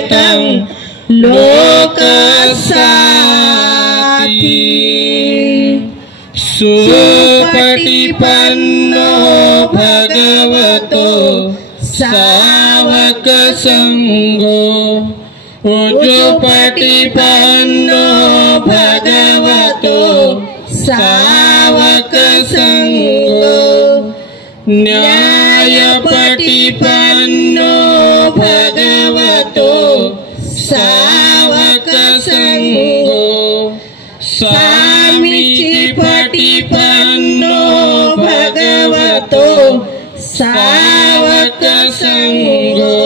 खेतं लोकसाती सुपटिपन्नो भगवतो सावक संगो उजुपटिपन्नो भगवतो सावक संगो न्यायपटिपन्नो भगवतो सावक संगो सामीचिपटिपन्नो भगवतो सावक संगो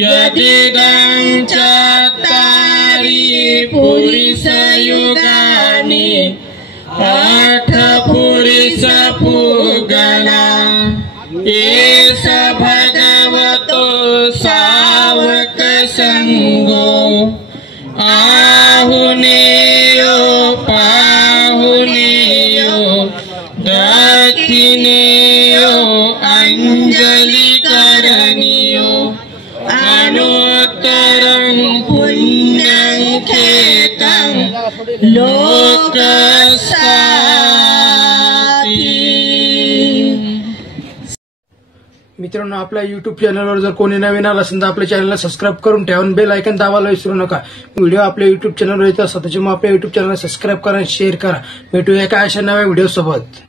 यदिदं चत्तारि पुरुषयुगानि आठ पुरुष पुगणा एष भगवतो सावक संगो आहुनेयो पाहुनेयो दक्षिणेयो अंजलिकरणीयो अनुत्तरं पुण्यं खेतं लोकसाती। मित्रांनो, आपल्या YouTube चॅनलवर जर कोणी नवीन आला असेल तर आपल्या चॅनलला सबस्क्राईब करून ठेवा आणि बेल आयकॉन दाबायला विसरू नका। व्हिडिओ आपल्या YouTube चॅनलवर येत असतात त्याच्यामुळे आपल्या YouTube चॅनलला सबस्क्राईब करा, शेअर करा। भेटूया एका अशा नव्या व्हिडिओ सोबत।